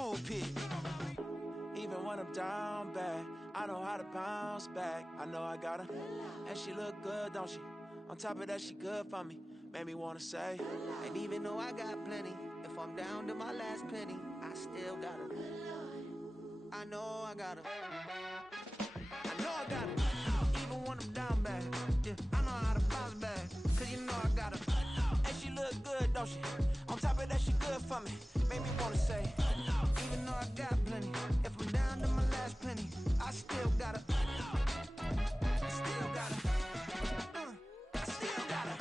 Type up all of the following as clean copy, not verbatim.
pulpit. Even when I'm down bad, I know how to bounce back. I know I got her, and she look good, don't she? On top of that, she good for me. Made me wanna say, and even though I got plenty, if I'm down to my last penny, I still got her. I know I got her. I know I got her. Even when I'm down bad, yeah, I know how to bounce back. Cause you know I got her. And she look good, don't she? On top of that, she good for me. Made me wanna say, even though I got plenty, if I'm down to my last penny, I still got her. I still got her. I still got her.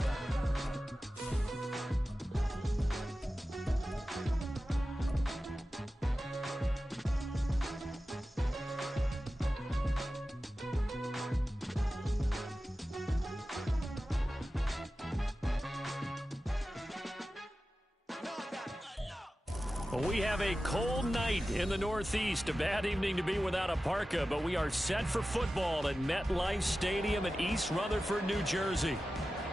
We have a cold night in the Northeast. A bad evening to be without a parka, but we are set for football at MetLife Stadium in East Rutherford, New Jersey.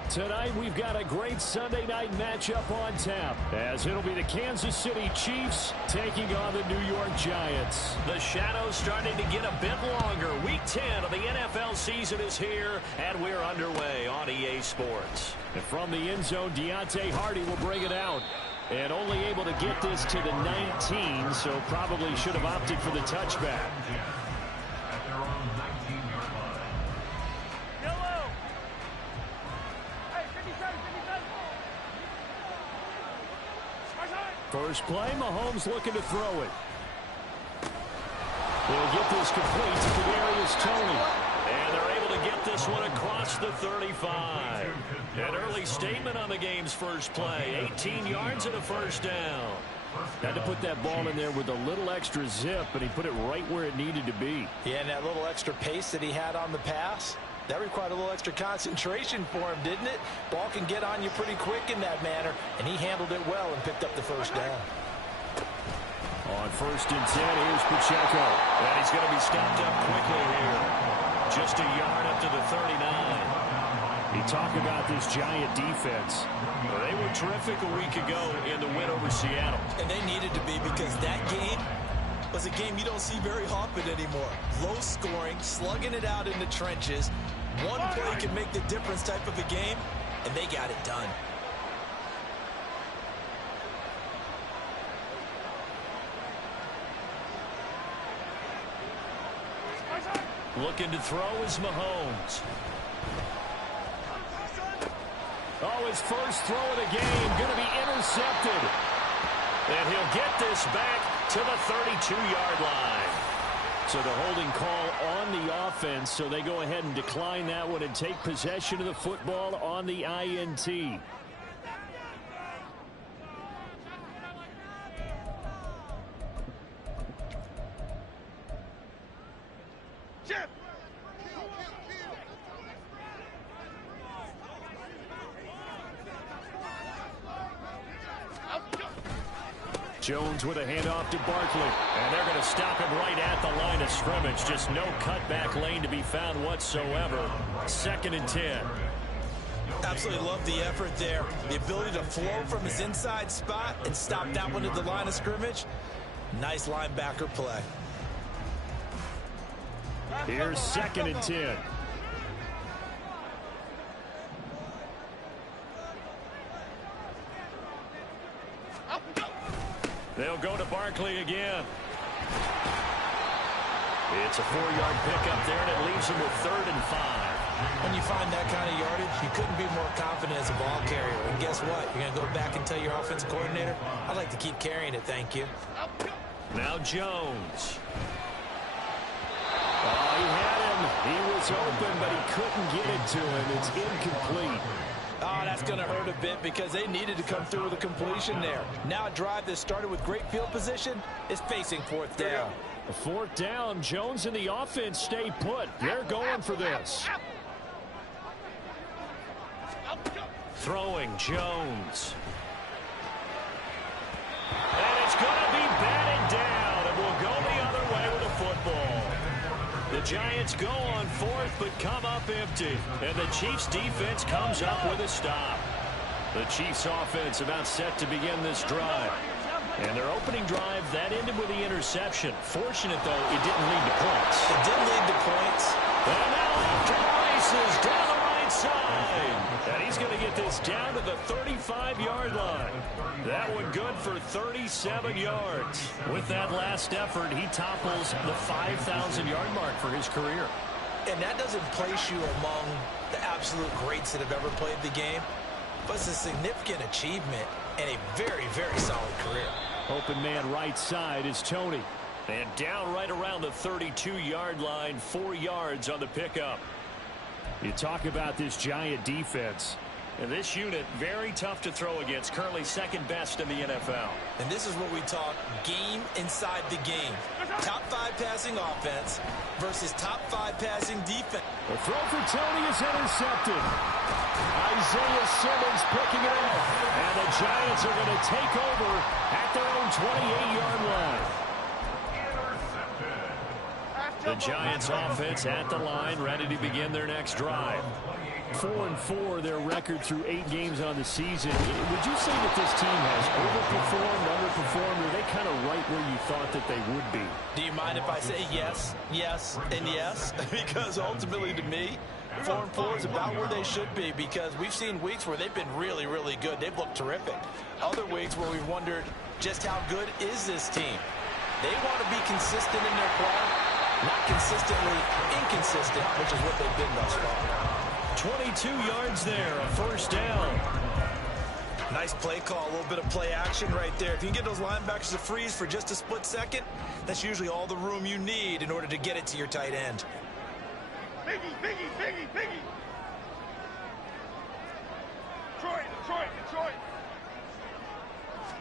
Tonight, we've got a great Sunday night matchup on tap, as it'll be the Kansas City Chiefs taking on the New York Giants. The shadows starting to get a bit longer. Week 10 of the NFL season is here, and we're underway on EA Sports. And from the end zone, Deontay Hardy will bring it out. And only able to get this to the 19, so probably should have opted for the touchback. First play, Mahomes looking to throw it. They'll get this complete to Kadarius Toney. And they're able to get this one across the 35. An early statement on the game's first play. 18 yards and a first down. Had to put that ball in there with a little extra zip, but he put it right where it needed to be. Yeah, and that little extra pace that he had on the pass, that required a little extra concentration for him, didn't it? Ball can get on you pretty quick in that manner, and he handled it well and picked up the first down. On 1st and 10, here's Pacheco. And he's going to be stopped up quickly here. Just a yard up to the 39. You talk about this Giant defense. Well, they were terrific a week ago in the win over Seattle. And they needed to be, because that game was a game you don't see very often anymore. Low scoring, slugging it out in the trenches. One play can make the difference type of a game, and they got it done. Looking to throw is Mahomes. Oh, his first throw of the game going to be intercepted. And he'll get this back to the 32-yard line. So the holding call on the offense, so they go ahead and decline that one and take possession of the football on the INT. Jones with a handoff to Barkley. And they're going to stop him right at the line of scrimmage. Just no cutback lane to be found whatsoever. 2nd and 10. Absolutely love the effort there. The ability to flow from his inside spot and stop that one at the line of scrimmage. Nice linebacker play. Here's 2nd and 10. They'll go to Barkley again. It's a 4-yard pickup there, and it leaves him with 3rd and 5. When you find that kind of yardage, you couldn't be more confident as a ball carrier. And guess what? You're going to go back and tell your offensive coordinator, I'd like to keep carrying it, thank you. Now Jones. Oh, he had him. He was open, but he couldn't get it to him. It's incomplete. Oh, that's going to hurt a bit, because they needed to come through with a completion there. Now a drive that started with great field position is facing 4th down. A 4th down. Jones and the offense stay put. They're going for this. Throwing Jones. And it's going to be batted down, and we'll go the other way with the football. The Giants go on 4th, but come up empty. And the Chiefs defense comes up with a stop. The Chiefs offense about set to begin this drive. And their opening drive, that ended with the interception. Fortunate, though, it didn't lead to points. It didn't lead to points. And now off to the races down the right side. And he's going to get this down to the 35-yard line. That one good for 37 yards. With that last effort, he topples the 5,000-yard mark for his career. And that doesn't place you among the absolute greats that have ever played the game, but it's a significant achievement and a very, very solid career. Open man right side is Tony. And down right around the 32-yard line, 4 yards on the pickup. You talk about this Giant defense. And this unit, very tough to throw against, currently second best in the NFL. And this is what we talk game inside the game. Top 5 passing offense versus top 5 passing defense. The throw for Tony is intercepted. Isaiah Simmons picking it up. And the Giants are going to take over at their own 28-yard line. The Giants offense at the line, ready to begin their next drive. 4-4, their record through 8 games on the season. Would you say that this team has overperformed, underperformed, or are they kind of right where you thought that they would be? Do you mind if I say yes, yes, and yes? Because ultimately to me, 4-4 is about where they should be, because we've seen weeks where they've been really, really good. They've looked terrific. Other weeks where we've wondered just how good is this team. They want to be consistent in their play, not consistently inconsistent, which is what they've been thus far. 22 yards there, a first down. Nice play call, a little bit of play action right there. If you can get those linebackers to freeze for just a split second, that's usually all the room you need in order to get it to your tight end. Biggie, Biggie, Biggie, Biggie. Detroit.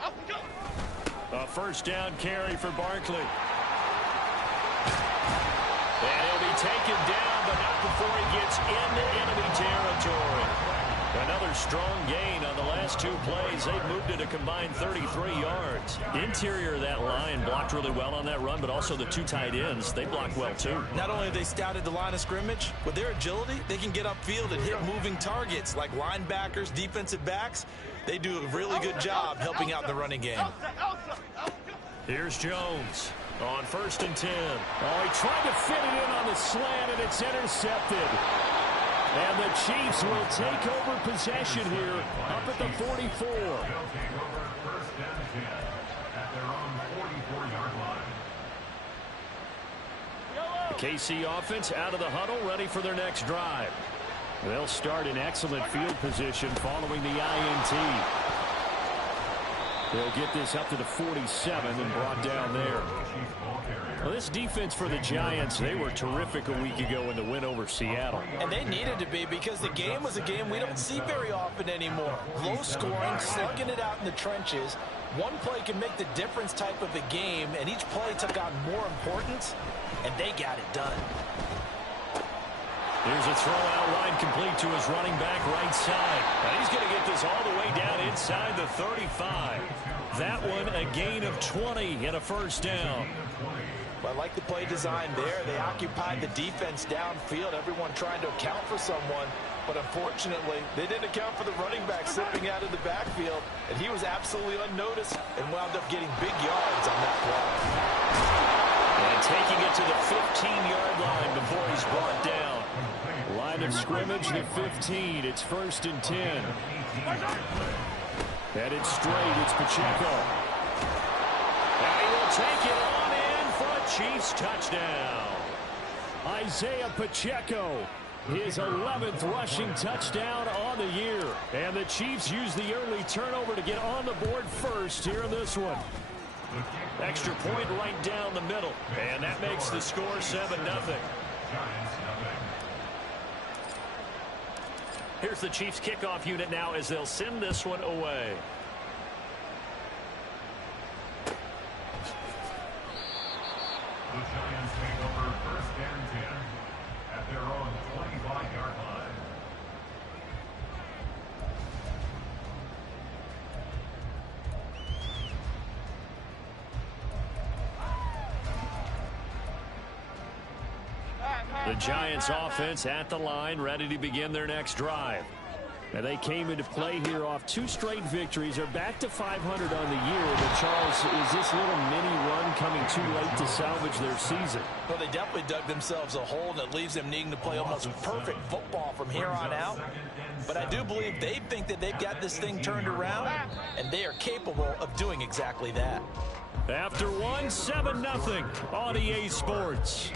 Up we go. A first down carry for Barkley. And he'll be taken down, but not before he gets into enemy territory. Another strong gain on the last 2 plays. They've moved it a combined 33 yards. Interior of that line blocked really well on that run, but also the 2 tight ends, they blocked well too. Not only have they scouted the line of scrimmage, with their agility, they can get upfield and hit moving targets like linebackers, defensive backs. They do a really good job helping out in the running game. Here's Jones on 1st and 10. Oh, he tried to fit it in on the slant, and it's intercepted. And the Chiefs will take over possession here up at the 44. The KC offense out of the huddle, ready for their next drive. They'll start in excellent field position following the INT. They'll get this up to the 47 and brought down there. Well, this defense for the Giants, they were terrific a week ago in the win over Seattle. And they needed to be, because the game was a game we don't see very often anymore. Low scoring, slugging it out in the trenches. One play can make the difference type of a game, and each play took on more importance, and they got it done. Here's a throw out line complete to his running back right side. And he's going to get this all the way down inside the 35. That one a gain of 20 and a first down. Well, I like the play design there. They occupied the defense downfield, everyone trying to account for someone. But unfortunately, they didn't account for the running back slipping out of the backfield. And he was absolutely unnoticed and wound up getting big yards on that play. And taking it to the 15-yard line before he's brought down. Line of scrimmage, the 15. It's 1st and 10. Headed straight, it's Pacheco. And he will take it on in for a Chiefs touchdown. Isaiah Pacheco, his 11th rushing touchdown on the year. And the Chiefs use the early turnover to get on the board first here in this one. Extra point right down the middle. And that makes the score 7-0. Here's the Chiefs kickoff unit now as they'll send this one away. The Giants take over 1st and 10 at their own 25-yard line. The Giants offense at the line, ready to begin their next drive. And they came into play here off 2 straight victories. They're back to 500 on the year. But, Charles, is this little mini run coming too late to salvage their season? Well, they definitely dug themselves a hole, and it leaves them needing to play almost perfect football from here on out. But I do believe they think that they've got this thing turned around, and they are capable of doing exactly that. After one, 7-0 on EA Sports.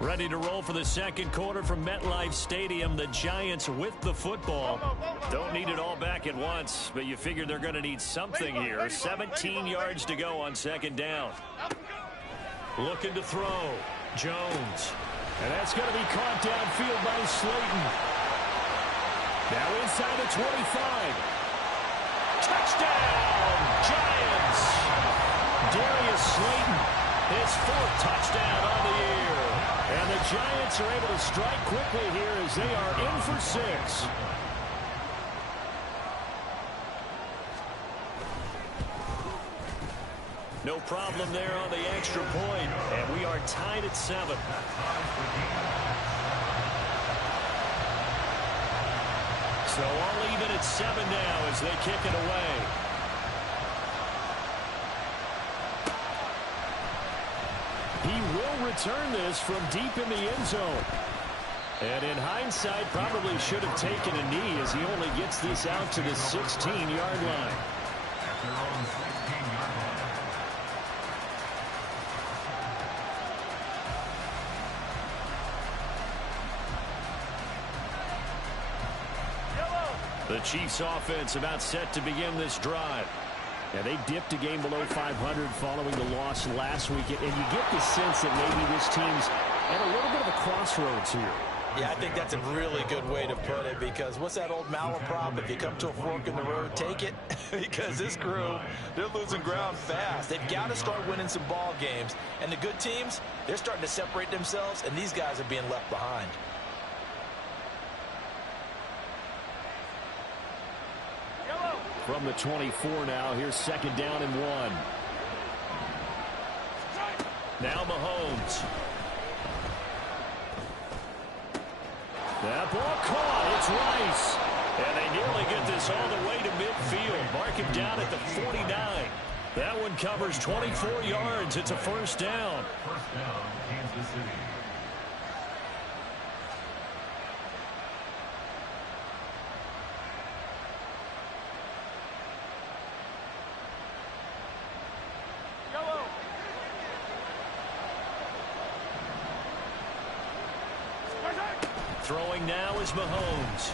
Ready to roll for the second quarter from MetLife Stadium. The Giants with the football. Don't need it all back at once, but you figure they're going to need something here. 17 yards to go on second down. Looking to throw. Jones. And that's going to be caught downfield by Slayton. Now inside the 25. Touchdown, Giants. Darius Slayton, his 4th touchdown on the year. And the Giants are able to strike quickly here as they are in for 6. No problem there on the extra point, and we are tied at 7. So all even at 7 now as they kick it away. He will return this from deep in the end zone. And in hindsight, probably should have taken a knee as he only gets this out to the 16-yard line. At their own 16-yard line. The Chiefs offense about set to begin this drive. And they dipped a game below 500 following the loss last week. And you get the sense that maybe this team's at a little bit of a crossroads here. Yeah, I think that's a really good way to put it, because what's that old malaprop? If you come to a fork in the road, take it. Because this crew, they're losing ground fast. They've got to start winning some ball games. And the good teams, they're starting to separate themselves, and these guys are being left behind. From the 24 now, here's second down and 1. Now Mahomes. That ball caught. It's Rice. And they nearly get this all the way to midfield. Mark him down at the 49. That one covers 24 yards. It's a first down. First down, Kansas City. Throwing now is Mahomes.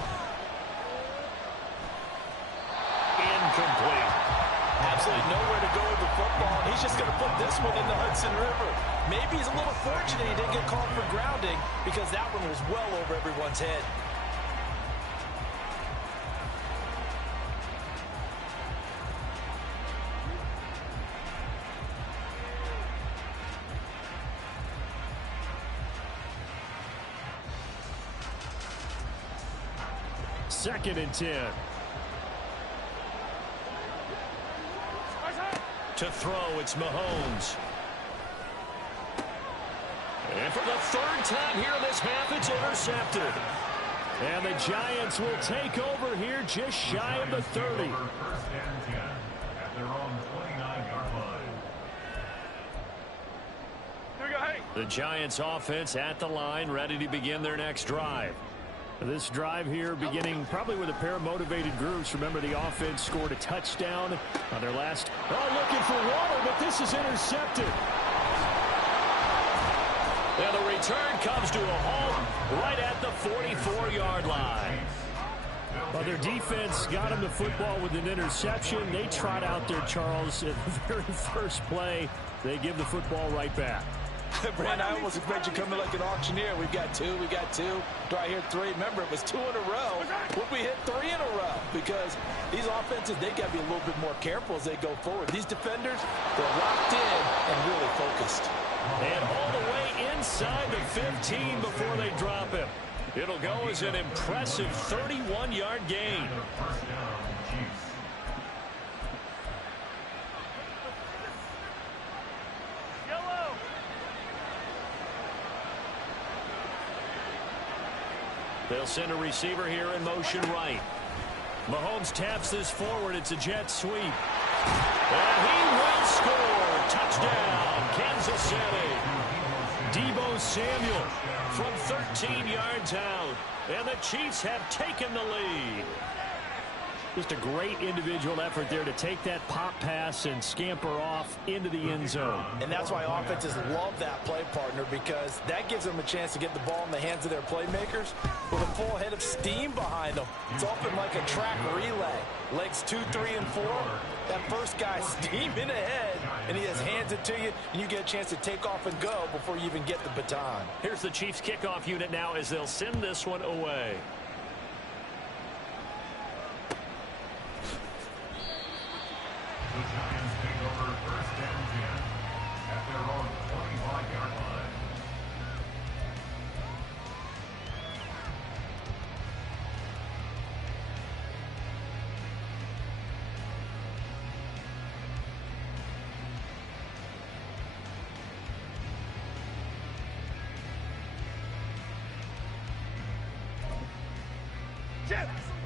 Incomplete. Absolutely nowhere to go with the football. He's just going to put this one in the Hudson River. Maybe he's a little fortunate he didn't get called for grounding, because that one was well over everyone's head. Second and 10. To throw, it's Mahomes. And for the 3rd time here in this half, it's intercepted. And the Giants will take over here just shy of the 30. First and 10 at their own 29-yard line. The Giants offense at the line, ready to begin their next drive. This drive here beginning probably with a pair of motivated groups. Remember, the offense scored a touchdown on their last. Oh, looking for Waller, but this is intercepted. And the return comes to a halt right at the 44-yard line. Well, their defense got them the football with an interception. They trot out there, Charles, at the very first play. They give the football right back. Brand, I almost expect you coming like an auctioneer. We've got two. Do I hear 3? Remember, it was 2 in a row. Would we hit 3 in a row? Because these offenses, they got to be a little bit more careful as they go forward. These defenders, they're locked in and really focused. And all the way inside the 15 before they drop him. It'll go as an impressive 31-yard gain. First down, Chiefs. They'll send a receiver here in motion right. Mahomes taps this forward. It's a jet sweep. And he will score. Touchdown, Kansas City. Deebo Samuel from 13 yards out. And the Chiefs have taken the lead. Just a great individual effort there to take that pop pass and scamper off into the end zone. And that's why offenses love that play, partner, because that gives them a chance to get the ball in the hands of their playmakers with a full head of steam behind them. It's often like a track relay. Legs 2, 3, and 4. That first guy steaming ahead, and he just hands it to you, and you get a chance to take off and go before you even get the baton. Here's the Chiefs kickoff unit now as they'll send this one away. The Giants take over first and 10 at their own 25-yard line.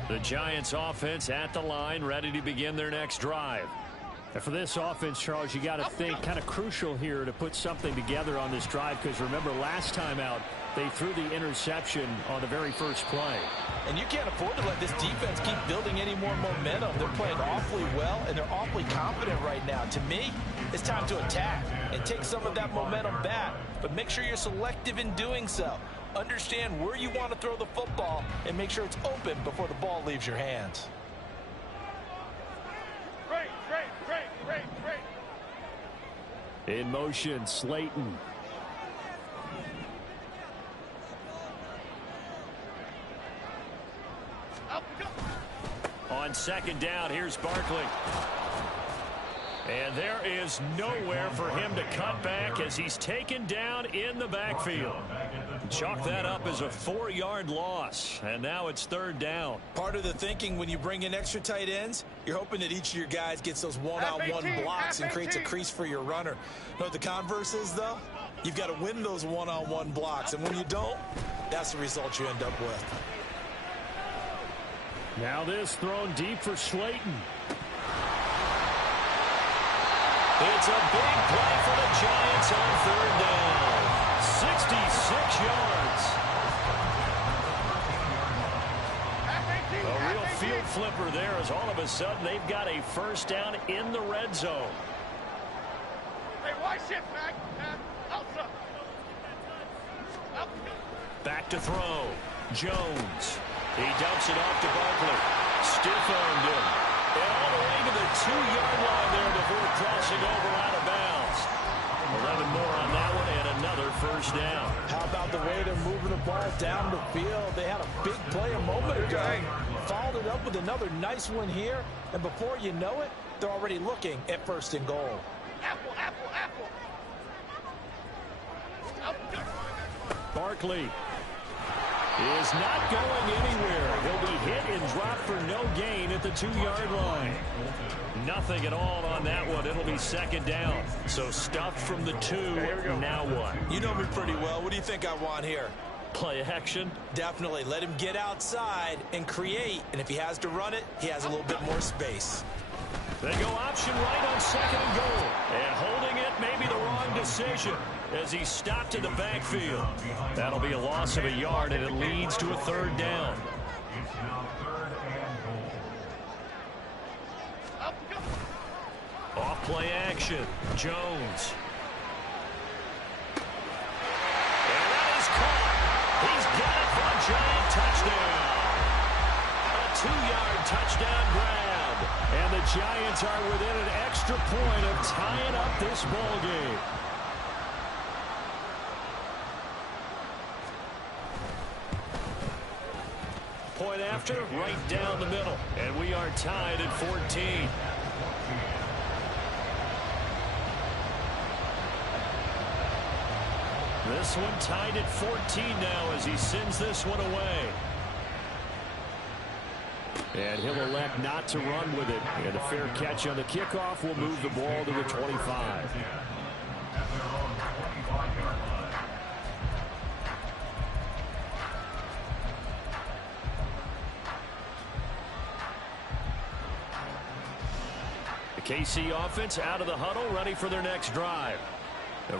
The Giants offense at the line, ready to begin their next drive. And for this offense, Charles, you got to think kind of crucial here to put something together on this drive, because remember last time out they threw the interception on the very first play. And you can't afford to let this defense keep building any more momentum. They're playing awfully well, and they're awfully confident right now. To me, it's time to attack and take some of that momentum back, but make sure you're selective in doing so. Understand where you want to throw the football and make sure it's open before the ball leaves your hands. In motion, Slayton. On second down, here's Barkley. And there is nowhere for him to cut back as he's taken down in the backfield. Chalk that up as a 4-yard loss, and now it's third down. Part of the thinking when you bring in extra tight ends, you're hoping that each of your guys gets those one-on-one blocks and creates a crease for your runner. You know what the converse is, though? You've got to win those one-on-one blocks, and when you don't, that's the result you end up with. Now this thrown deep for Slayton. It's a big play for the Giants on third down. 66 yards. A real field flipper there as all of a sudden they've got a first down in the red zone. Hey, why shift, Mac? Elsa. Back to throw. Jones. He dumps it off to Barkley. Stiff-armed him. And all the way to the 2-yard line there before crossing over out of bounds. 11 more on that one and another first down. How about the way they're moving the ball down the field? They had a big play a moment ago. Followed it up with another nice one here. And before you know it, they're already looking at first and goal. Apple, apple, apple. Barkley is not going anywhere. He'll be hit and dropped for no gain at the 2-yard line. Nothing at all on that one. It'll be second down. So stuffed from the 2. Now what? You know me pretty well. What do you think I want here? Play action? Definitely. Let him get outside and create. And if he has to run it, he has a little bit more space. They go option right on second and goal. And holding it may be the wrong decision as he stopped in the backfield. That'll be a loss of a yard, and it leads to a third down. It's now third and goal. Off play action. Jones. And that is caught. He's got it for a giant touchdown. A 2-yard touchdown grab. And the Giants are within an extra point of tying up this ball game. Point after, right down the middle. And we are tied at 14. This one tied at 14 now as he sends this one away. And he'll elect not to run with it. And a fair catch on the kickoff will move the ball to the 25. KC offense out of the huddle, ready for their next drive.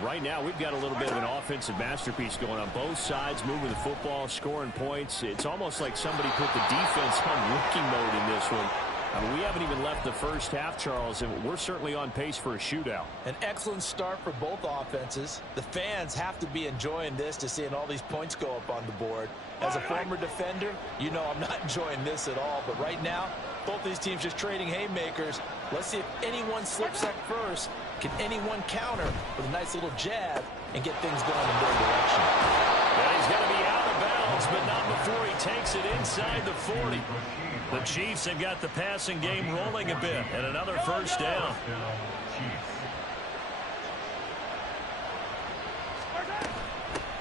Right now, we've got a little bit of an offensive masterpiece going on both sides, moving the football, scoring points. It's almost like somebody put the defense on rookie mode in this one. I mean, we haven't even left the first half, Charles, and we're certainly on pace for a shootout. An excellent start for both offenses. The fans have to be enjoying this to seeing all these points go up on the board. As a former defender, you know I'm not enjoying this at all. But right now, both these teams just trading haymakers. Let's see if anyone slips up first. Can anyone counter with a nice little jab and get things going in their direction? And he's going to be out of bounds, but not before he takes it inside the 40. The Chiefs have got the passing game rolling a bit, and another first down.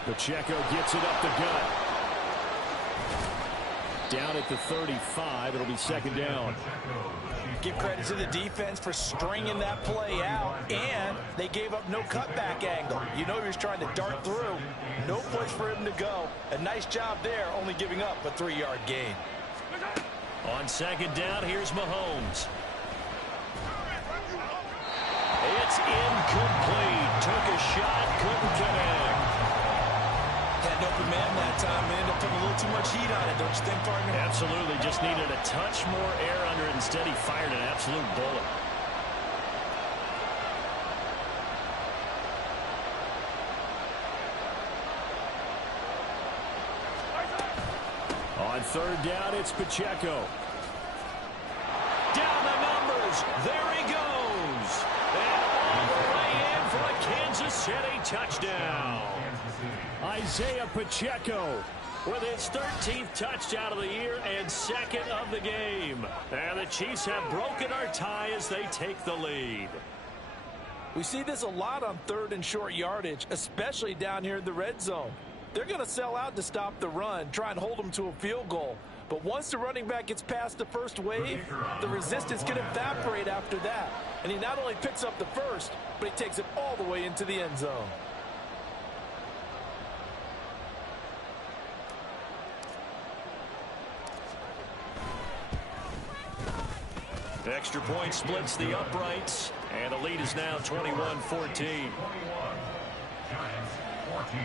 Pacheco gets it up the gut. Down at the 35, it'll be second down. Give credit to the defense for stringing that play out, and they gave up no cutback angle. You know he was trying to dart through. No place for him to go. A nice job there, only giving up a 3-yard gain. On second down, here's Mahomes. It's incomplete. Took a shot, couldn't connect. Had an open man that time and ended up putting a little too much heat on it, don't you think, partner? Absolutely. Just needed a touch more air under it. Instead, he fired an absolute bullet. On third down, it's Pacheco. Down the numbers. There he goes. And all the way in for a Kansas City touchdown. Isaiah Pacheco with his 13th touchdown of the year and second of the game. And the Chiefs have broken our tie as they take the lead. We see this a lot on third and short yardage, especially down here in the red zone. They're going to sell out to stop the run, try and hold them to a field goal. But once the running back gets past the first wave, the resistance can evaporate after that. And he not only picks up the first, but he takes it all the way into the end zone. Extra point splits the uprights, and the lead is now 21-14. 21, Giants 14.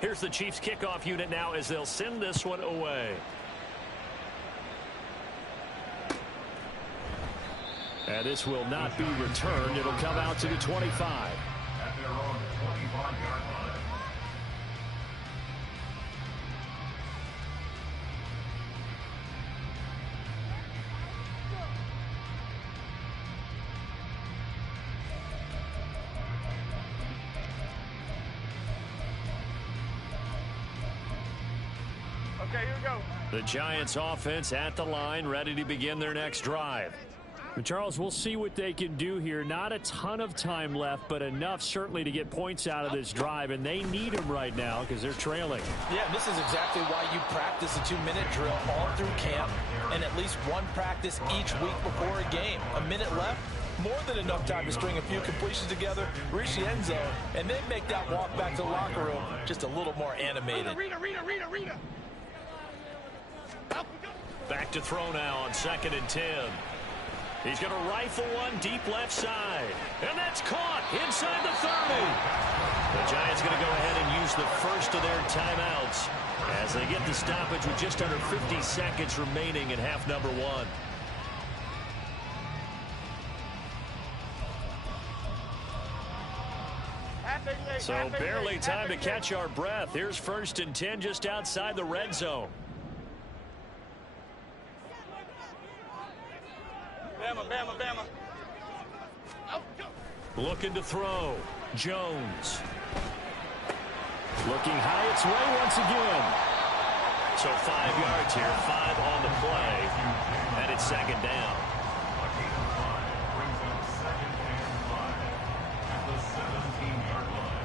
Here's the Chiefs kickoff unit now as they'll send this one away. And this will not be returned. It'll come out to the 25. At their own 25-yard line. Okay, here we go. The Giants offense at the line, ready to begin their next drive. And Charles, we'll see what they can do here. Not a ton of time left, but enough certainly to get points out of this drive, and they need them right now because they're trailing. Yeah, this is exactly why you practice a 2-minute drill all through camp and at least one practice each week before a game. A minute left, more than enough time to string a few completions together, reach the end zone, and then make that walk back to the locker room just a little more animated. Rita. Back to throw now on 2nd and 10. He's going to rifle one deep left side. And that's caught inside the 30. The Giants going to go ahead and use the first of their timeouts as they get the stoppage with just under 50 seconds remaining in half number 1. So barely time to catch our breath. Here's 1st and 10 just outside the red zone. Bama. Looking to throw. Jones. Looking high its way once again. So 5 yards here, 5 on the play, and it's second down. Brings up 2nd and 5 at the 17-yard line.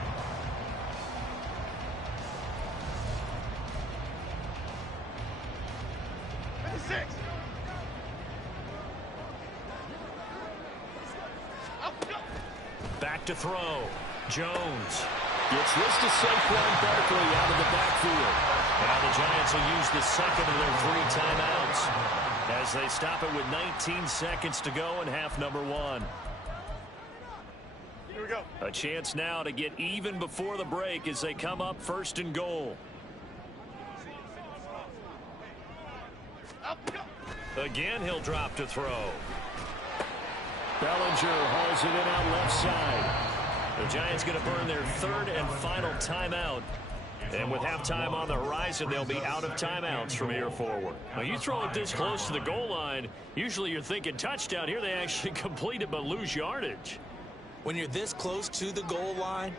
Back to throw. Jones gets this to Saquon Barkley out of the backfield. Now the Giants will use the second of their 3 timeouts as they stop it with 19 seconds to go in half number 1. Here we go. A chance now to get even before the break as they come up 1st and goal. Again, he'll drop to throw. Bellinger hauls it in out left side. The Giants going to burn their 3rd and final timeout. And with halftime on the horizon, they'll be out of timeouts from here forward. Now, you throw it this close to the goal line, usually you're thinking touchdown. Here they actually complete it but lose yardage. When you're this close to the goal line,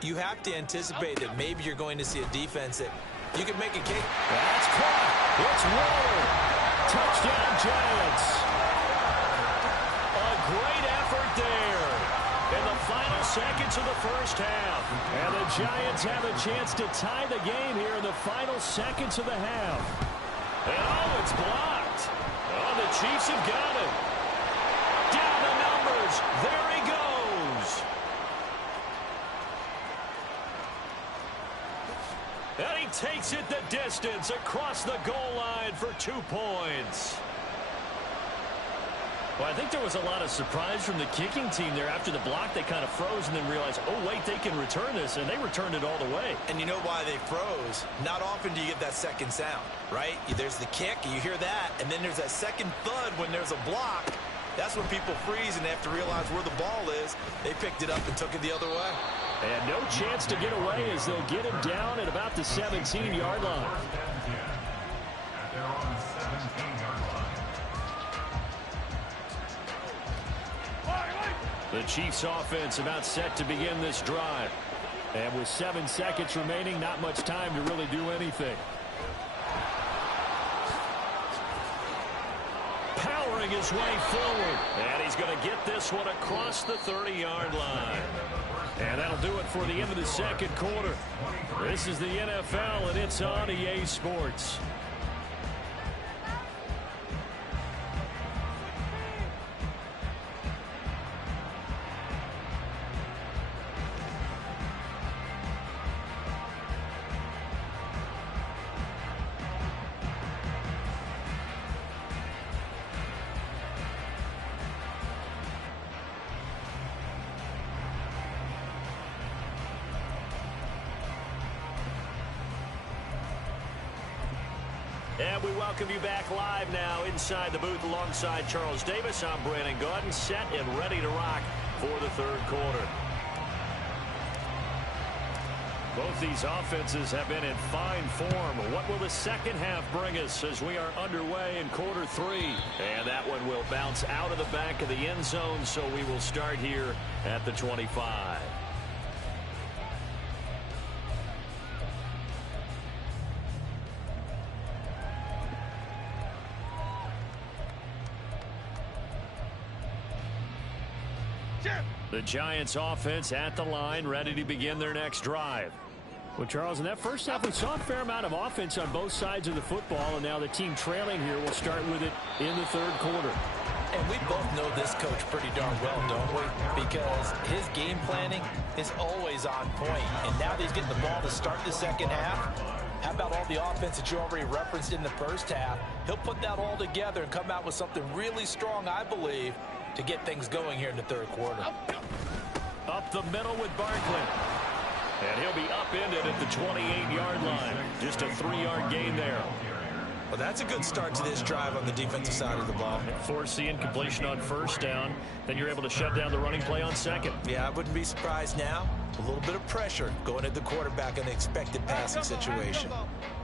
you have to anticipate that maybe you're going to see a defense that you can make a kick. That's caught. It's Waller. Touchdown, Giants. A great effort there in the final seconds of the first half. And the Giants have a chance to tie the game here in the final seconds of the half. And oh, it's blocked. Oh, the Chiefs have got it. Down the numbers. There he goes. And he takes it the distance across the goal line for 2 points. Well, I think there was a lot of surprise from the kicking team there. After the block, they kind of froze and then realized, oh, wait, they can return this, and they returned it all the way. And you know why they froze? Not often do you get that second sound, right? There's the kick, you hear that, and then there's that second thud when there's a block. That's when people freeze and they have to realize where the ball is. They picked it up and took it the other way. And no chance to get away as they'll get him down at about the 17-yard line. At their own 17-yard line. The Chiefs offense about set to begin this drive. And with 7 seconds remaining, not much time to really do anything. Powering his way forward. And he's going to get this one across the 30-yard line. And that'll do it for the end of the second quarter. This is the NFL, and it's on EA Sports. And we welcome you back live now inside the booth alongside Charles Davis. I'm Brandon Gaudin, set and ready to rock for the third quarter. Both these offenses have been in fine form. What will the second half bring us as we are underway in quarter 3? And that one will bounce out of the back of the end zone, so we will start here at the 25. The Giants offense at the line, ready to begin their next drive. Well, Charles, in that first half, we saw a fair amount of offense on both sides of the football, and now the team trailing here will start with it in the third quarter. And we both know this coach pretty darn well, don't we? Because his game planning is always on point. And now that he's getting the ball to start the second half, how about all the offense that you already referenced in the first half? He'll put that all together and come out with something really strong, I believe, to get things going here in the third quarter. Up the middle with Barkley. And he'll be upended at the 28-yard line. Just a 3-yard gain there. Well, that's a good start to this drive on the defensive side of the ball. Force the incompletion on first down. Then you're able to shut down the running play on second. Yeah, I wouldn't be surprised now. A little bit of pressure going at the quarterback in the expected passing situation.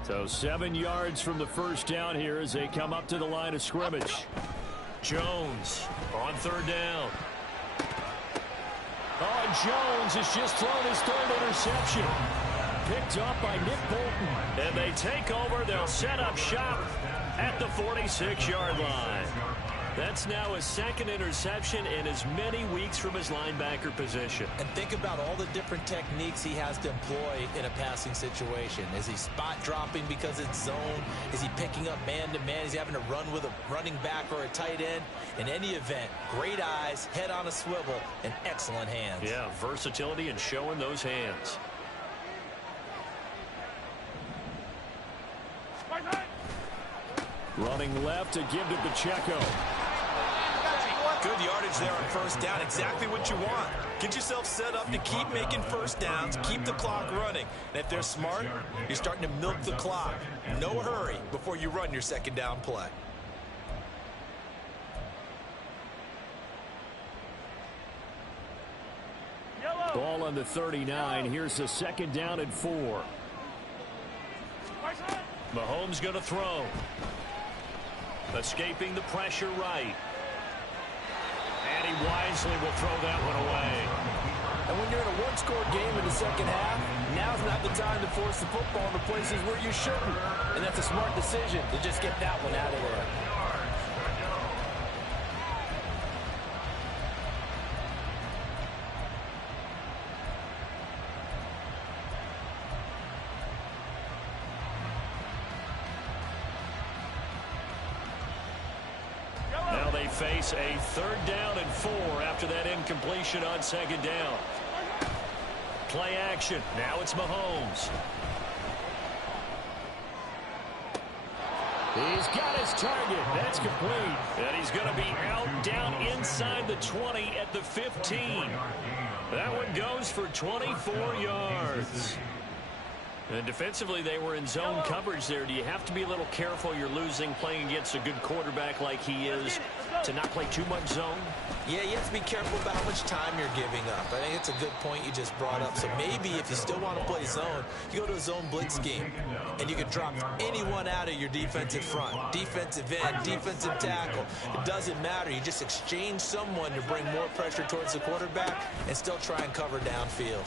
So 7 yards from the first down here as they come up to the line of scrimmage. Jones on third down. Oh, Jones has just thrown his third interception. picked off by Nick Bolton. And they take over. They'll set up shop at the 46-yard line. That's now his second interception in as many weeks from his linebacker position. And think about all the different techniques he has to employ in a passing situation. Is he spot dropping because it's zone? Is he picking up man-to-man? Is he having to run with a running back or a tight end? In any event, great eyes, head on a swivel, and excellent hands. Yeah, versatility and showing those hands. Running left to give to Pacheco. Good yardage there on first down. Exactly what you want. Get yourself set up to keep making first downs, keep the clock running. And if they're smart, you're starting to milk the clock. No hurry before you run your second down play. Ball on the 39. Here's the second down and 4. Mahomes going to throw. Escaping the pressure right. And he wisely will throw that one away. And when you're in a one-score game in the second half, now's not the time to force the football in the places where you shouldn't. And that's a smart decision to just get that one out of there. Face a third down and 4 after that incompletion on second down. Play action. Now it's Mahomes. He's got his target. That's complete. And he's going to be out down inside the 20 at the 15. That one goes for 24 yards. And defensively, they were in zone coverage there. Do you have to be a little careful? You're losing playing against a good quarterback like he is to not play too much zone? Yeah, you have to be careful about how much time you're giving up. I think it's a good point you just brought up. So maybe if you still want to play zone, you go to a zone blitz scheme, and you can drop anyone out of your defensive front, defensive end, defensive tackle. It doesn't matter. You just exchange someone to bring more pressure towards the quarterback and still try and cover downfield.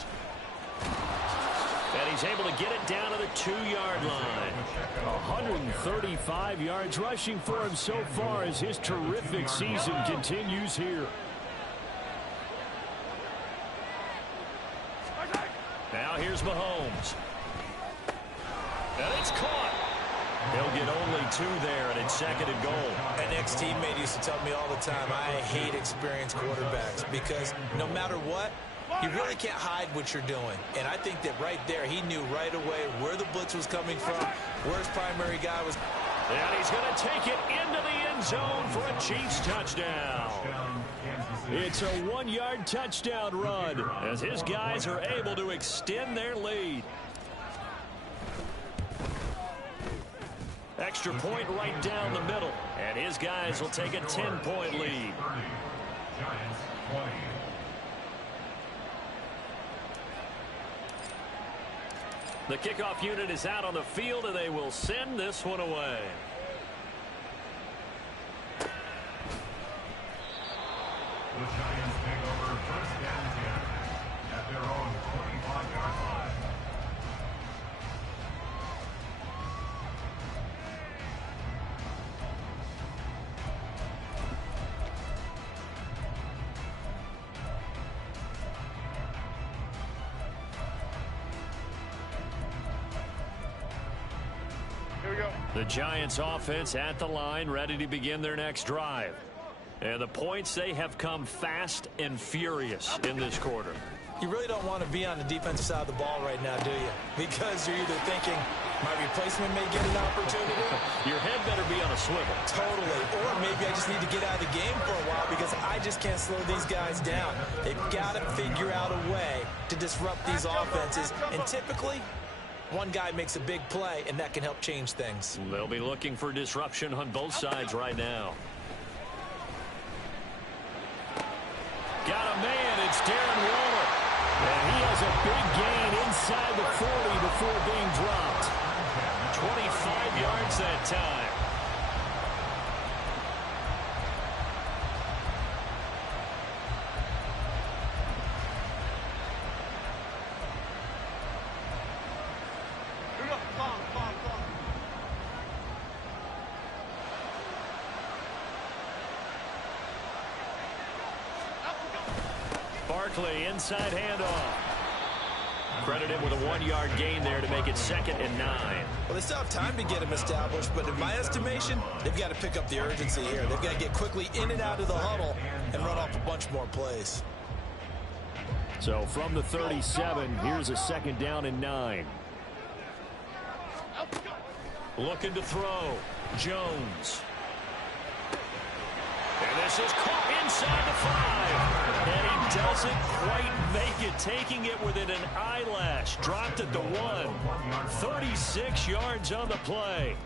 And he's able to get it down to the 2-yard line. 135 yards rushing for him so far as his terrific season continues here. Now here's Mahomes. And it's caught. He'll get only 2 there, and it's second and goal. An ex-teammate used to tell me all the time, I hate experienced quarterbacks because no matter what, you really can't hide what you're doing. And I think that right there, he knew right away where the blitz was coming from, where his primary guy was. And he's going to take it into the end zone for a Chiefs touchdown. It's a 1-yard touchdown run as his guys are able to extend their lead. Extra point right down the middle. And his guys will take a 10-point lead. Giants 20. The kickoff unit is out on the field, and they will send this one away. The Giants take over first and 10 at their own 25-yard line. The Giants offense at the line, ready to begin their next drive. And the points, they have come fast and furious in this quarter. You really don't want to be on the defensive side of the ball right now, do you? Because you're either thinking, my replacement may get an opportunity. Your head better be on a swivel. Totally. Or maybe I just need to get out of the game for a while because I just can't slow these guys down. They've got to figure out a way to disrupt these offenses. And typically, one guy makes a big play, and that can help change things. They'll be looking for disruption on both sides right now. Got a man. It's Darren Waller. And he has a big gain inside the 40 before being dropped. 25 yards that time. quickly. Inside handoff. Credited with a 1-yard gain there to make it 2nd and 9. Well, they still have time to get him established, but in my estimation, they've got to pick up the urgency here. They've got to get quickly in and out of the huddle and run off a bunch more plays. So from the 37, here's a 2nd down and 9. Looking to throw. Jones. And this is caught inside the 5. And he doesn't quite make it, taking it within an eyelash. Dropped at the 1. 36 yards on the play.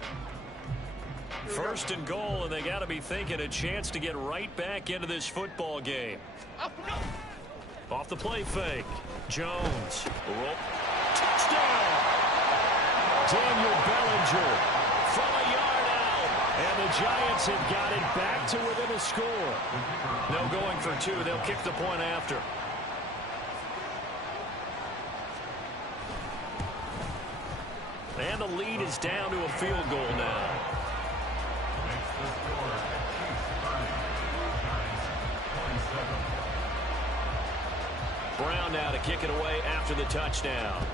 1st and goal, and they got to be thinking a chance to get right back into this football game. Off the play fake. Jones. Roll. Touchdown! Daniel Bellinger from a yard out. And the Giants have got it back to within a score. No going for 2. They'll kick the point after. And the lead is down to a field goal now. Brown now to kick it away after the touchdown.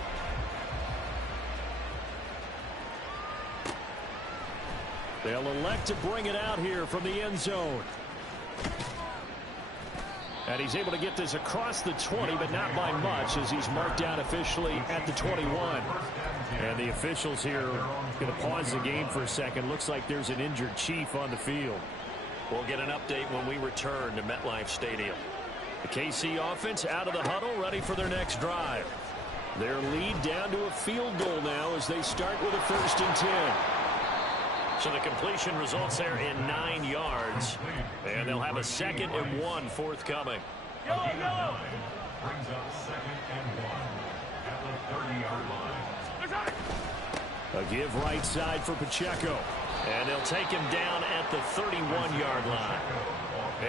They'll elect to bring it out here from the end zone. And he's able to get this across the 20, but not by much, as he's marked down officially at the 21. And the officials here going to pause the game for a second. Looks like there's an injured Chief on the field. We'll get an update when we return to MetLife Stadium. The KC offense out of the huddle, ready for their next drive. Their lead down to a field goal now as they start with a 1st and 10. So the completion results there in 9 yards. And they'll have a 2nd and 1 forthcoming. Brings up 2nd and 1 at the 30-yard line. A give right side for Pacheco. And they'll take him down at the 31-yard line.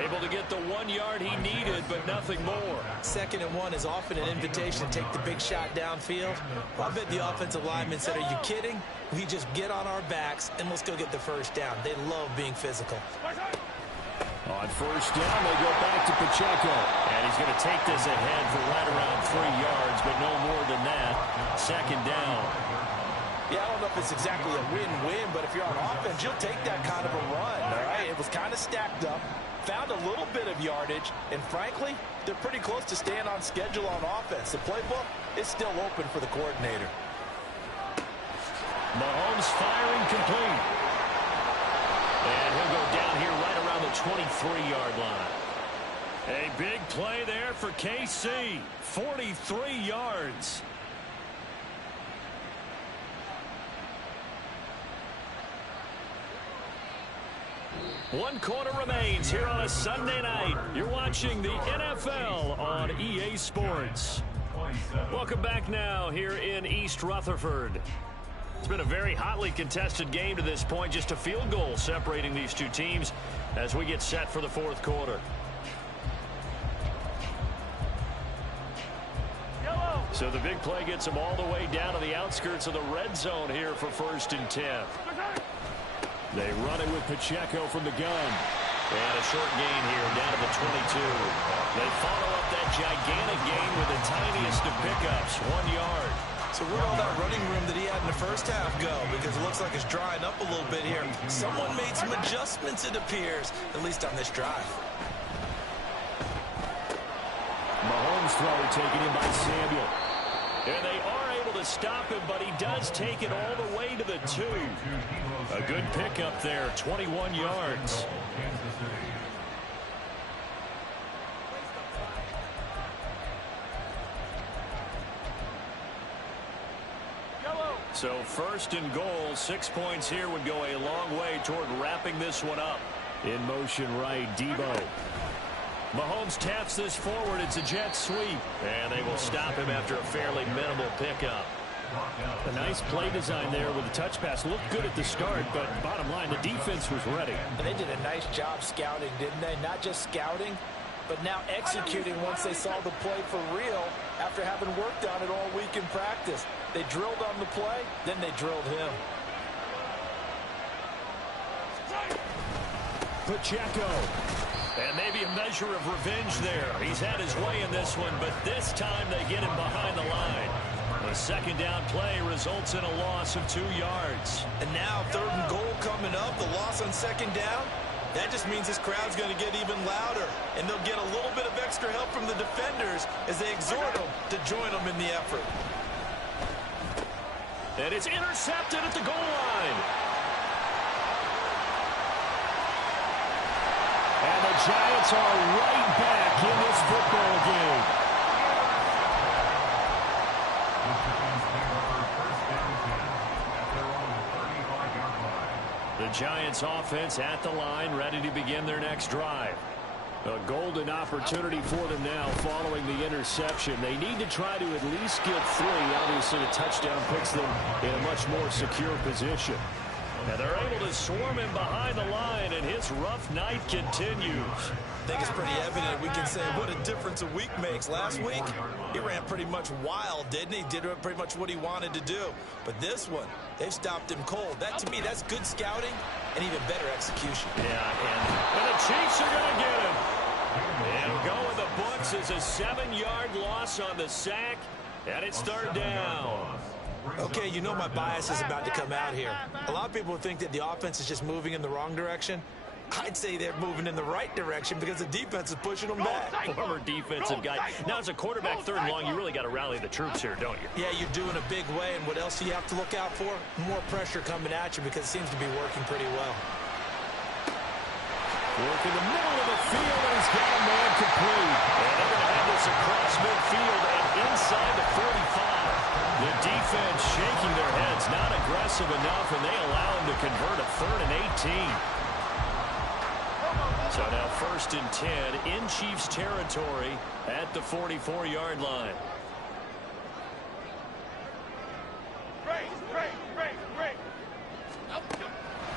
Able to get the 1 yard he needed, but nothing more. 2nd and 1 is often an invitation to take the big shot downfield. Well, I bet the offensive lineman said, "Are you kidding? We just get on our backs and let's go get the 1st down." They love being physical. On 1st down, they go back to Pacheco. And he's going to take this ahead for right around 3 yards, but no more than that. 2nd down. Yeah, I don't know if it's exactly a win-win, but if you're on offense, you'll take that kind of a run, all right? It was kind of stacked up, found a little bit of yardage, and frankly, they're pretty close to staying on schedule on offense. The playbook is still open for the coordinator. Mahomes firing complete. And he'll go down here right around the 23-yard line. A big play there for KC. 43 yards. One quarter remains here on a Sunday night. You're watching the NFL on EA Sports. Welcome back now here in East Rutherford. It's been a very hotly contested game to this point. Just a field goal separating these two teams as we get set for the 4th quarter. So the big play gets them all the way down to the outskirts of the red zone here for 1st and 10. They run it with Pacheco from the gun. And a short gain here down to the 22. They follow up that gigantic gain with the tiniest of pickups, 1 yard. So where'd all that running room that he had in the 1st half go? Because it looks like it's drying up a little bit here. Someone made some adjustments, it appears, at least on this drive. Mahomes throw taken in by Samuel. And they are able to stop him, but he does take it all the way to the 2. A good pickup there, 21 yards. So 1st and goal, 6 points here would go a long way toward wrapping this one up. In motion right, Debo. Mahomes taps this forward. It's a jet sweep. And they will stop him after a fairly minimal pickup. A nice play design there with the touch pass. Looked good at the start, but bottom line, the defense was ready. And they did a nice job scouting, didn't they? Not just scouting, but now executing once they saw the play for real after having worked on it all week in practice. They drilled on the play, then they drilled him. Pacheco. And maybe a measure of revenge there. He's had his way in this one, but this time they get him behind the line. The second down play results in a loss of 2 yards. And now 3rd and goal coming up, the loss on 2nd down. That just means this crowd's going to get even louder. And they'll get a little bit of extra help from the defenders as they exhort them to join them in the effort. And it's intercepted at the goal line. And the Giants are right back in this football game. The Giants offense at the line, ready to begin their next drive. A golden opportunity for them now following the interception. They need to try to at least get 3. Obviously, a touchdown puts them in a much more secure position. And they're able to swarm him behind the line, and his rough night continues. I think it's pretty evident. We can say what a difference a week makes. Last week, he ran pretty much wild, didn't he? Did pretty much what he wanted to do. But this one, they've stopped him cold. That, to me, that's good scouting and even better execution. Yeah, and the Chiefs are going to get him. It'll go in the books as a 7-yard loss on the sack, and it's 3rd down. Okay, you know my bias is about to come out here. A lot of people think that the offense is just moving in the wrong direction. I'd say they're moving in the right direction because the defense is pushing them back. Former defensive guy. Now, as a quarterback 3rd and long, you really got to rally the troops here, don't you? Yeah, you do in a big way. And what else do you have to look out for? More pressure coming at you because it seems to be working pretty well. Work in the middle of the field, and he's got a man complete. And they're going to have this across midfield and inside the 45. The defense shaking their heads, not aggressive enough, and they allow him to convert a 3rd and 18. So now 1st and 10 in Chiefs territory at the 44-yard line.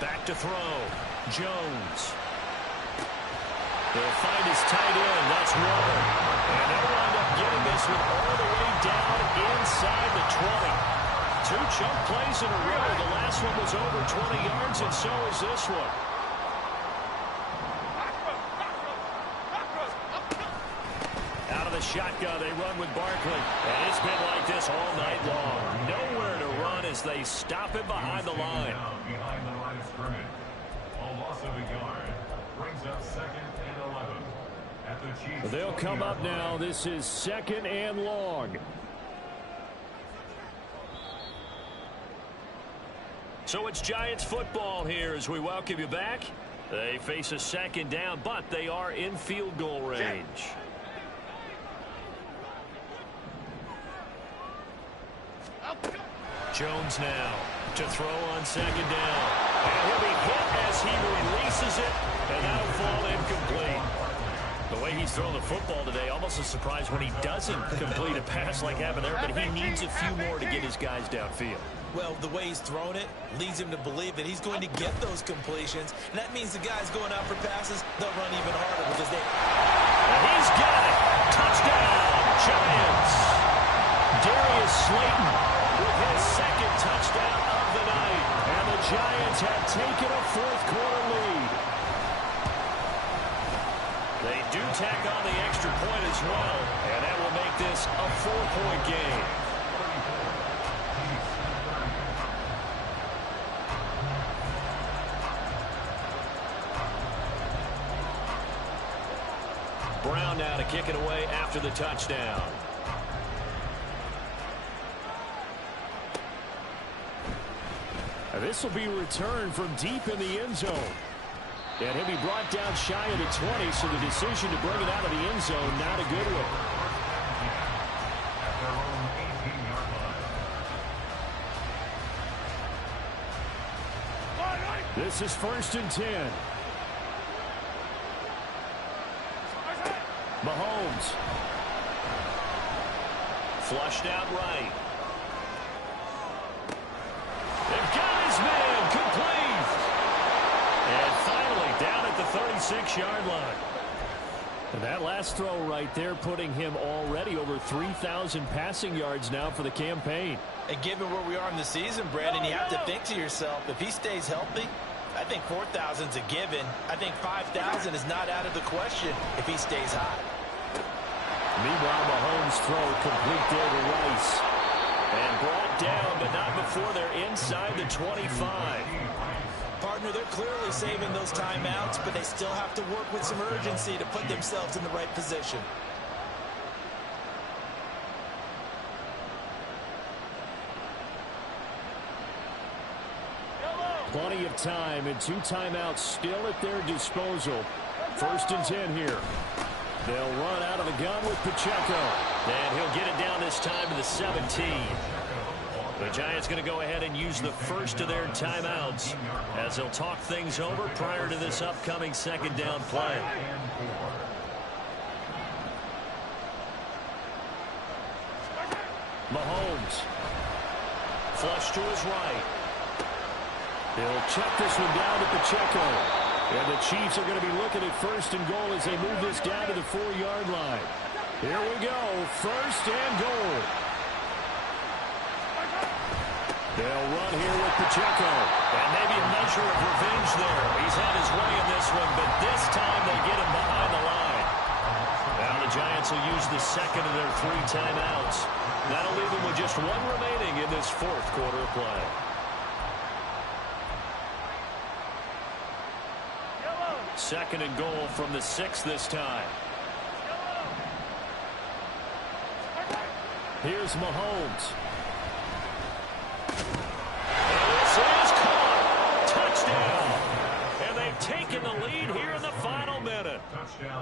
Back to throw. Jones. They'll find his tight end. That's Warren. And they'll wind up getting this one all the way down inside the 20. 2 chunk plays in a row. The last one was over 20 yards, and so is this one. Out of the shotgun, they run with Barkley. And it's been like this all night long. Nowhere to run as they stop it behind the line. Behind the line of scrimmage. A loss of a yard brings up 2nd and 11 at the Chiefs. They'll come up now. This is 2nd and long. So it's Giants football here as we welcome you back. They face a 2nd down, but they are in field goal range. Jones now to throw on 2nd down. And he'll be hit as he releases it, and that'll fall incomplete. The way he's thrown the football today, almost a surprise when he doesn't complete a pass like happened there, but he needs a few more to get his guys downfield. Well, the way he's thrown it leads him to believe that he's going to get those completions, and that means the guys going out for passes, they'll run even harder because they... And he's got it! Touchdown, Giants! Darius Slayton with his 2nd touchdown of the night. And the Giants have taken a 4th quarter lead. They do tack on the extra point as well, and that will make this a 4-point game. Brown now to kick it away after the touchdown. This will be returned from deep in the end zone. And he'll be brought down shy of the 20, so the decision to bring it out of the end zone, not a good one. At their own 18-yard line. This is 1st and 10. Mahomes. Flushed out right. They've got his man complete. And finally down at the 36-yard line. And that last throw right there putting him already over 3,000 passing yards now for the campaign. And given where we are in the season, Brandon, you have to think to yourself, if he stays healthy, I think 4,000's a given. I think 5,000 is not out of the question if he stays hot. Meanwhile, Mahomes' throw complete there to Rice. And brought down, but not before they're inside the 25. Partner, they're clearly saving those timeouts, but they still have to work with some urgency to put themselves in the right position. Plenty of time and 2 timeouts still at their disposal. 1st and 10 here. They'll run out of the gun with Pacheco. And he'll get it down this time to the 17. The Giants going to go ahead and use the first of their timeouts as they'll talk things over prior to this upcoming 2nd down play. Mahomes. Flush to his right. He'll check this one down to Pacheco. And the Chiefs are going to be looking at 1st and goal as they move this down to the 4-yard line. Here we go. 1st and goal. They'll run here with Pacheco. And maybe a measure of revenge there. He's had his way in this one, but this time they get him behind the line. Now the Giants will use the 2nd of their 3 timeouts. That'll leave them with just 1 remaining in this 4th quarter play. Second and goal from the 6 this time. Here's Mahomes. And this is caught. Touchdown. And they've taken the lead here in the final minute.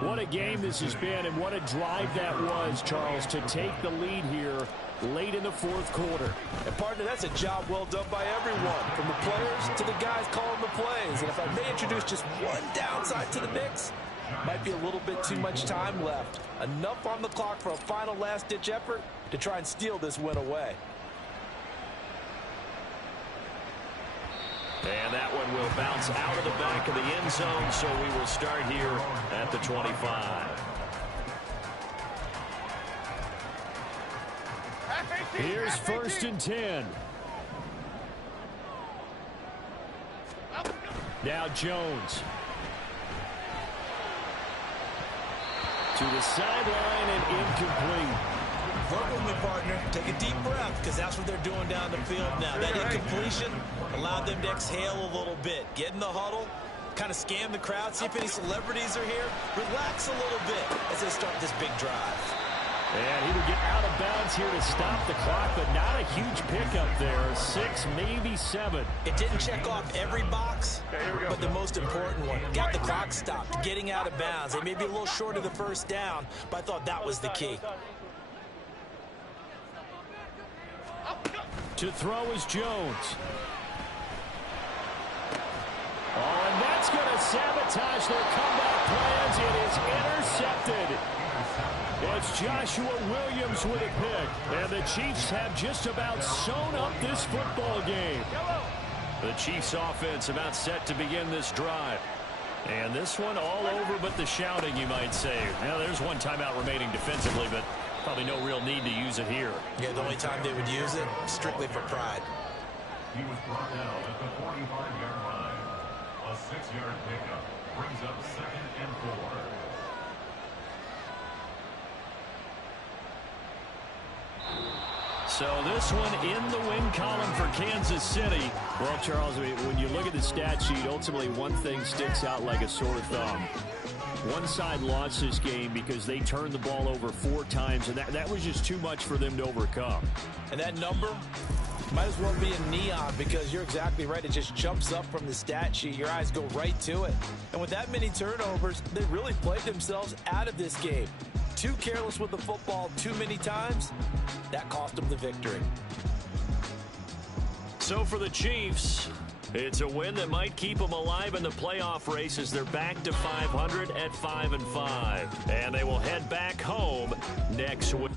What a game this has been, and what a drive that was, Charles, to take the lead here late in the 4th quarter. And partner, that's a job well done by everyone, from the players to the guys calling the plays. And if I may introduce just one downside to the mix, might be a little bit too much time left. Enough on the clock for a final last-ditch effort to try and steal this win away. And that one will bounce out of the back of the end zone, so we will start here at the 25. Here's 1st and 10. Now Jones. To the sideline and incomplete. Work with me, partner. Take a deep breath, because that's what they're doing down the field now. That incompletion allowed them to exhale a little bit. Get in the huddle, kind of scan the crowd, see if any celebrities are here. Relax a little bit as they start this big drive. And he will get out of bounds here to stop the clock, but not a huge pickup there. 6, maybe 7. It didn't check off every box, but the most important one. Got the clock stopped, getting out of bounds. They may be a little short of the 1st down, but I thought that was the key. To throw is Jones. Oh, and that's going to sabotage their comeback plans. It is intercepted. It's Joshua Williams with a pick. And the Chiefs have just about sewn up this football game. The Chiefs offense about set to begin this drive. And this one all over but the shouting, you might say. Now, there's 1 timeout remaining defensively, but probably no real need to use it here. Yeah, the only time they would use it, strictly for pride. He was brought down at the 45-yard line. A 6-yard pickup brings up 2nd and 4. So this one in the win column for Kansas City. Well, Charles, when you look at the stat sheet, ultimately one thing sticks out like a sore thumb. One side lost this game because they turned the ball over 4 times, and that was just too much for them to overcome. And that number might as well be a neon, because you're exactly right. It just jumps up from the stat sheet. Your eyes go right to it. And with that many turnovers, they really played themselves out of this game. Too careless with the football too many times. That cost them the victory. So for the Chiefs, it's a win that might keep them alive in the playoff race as they're back to 500 at 5-5. And they will head back home next week.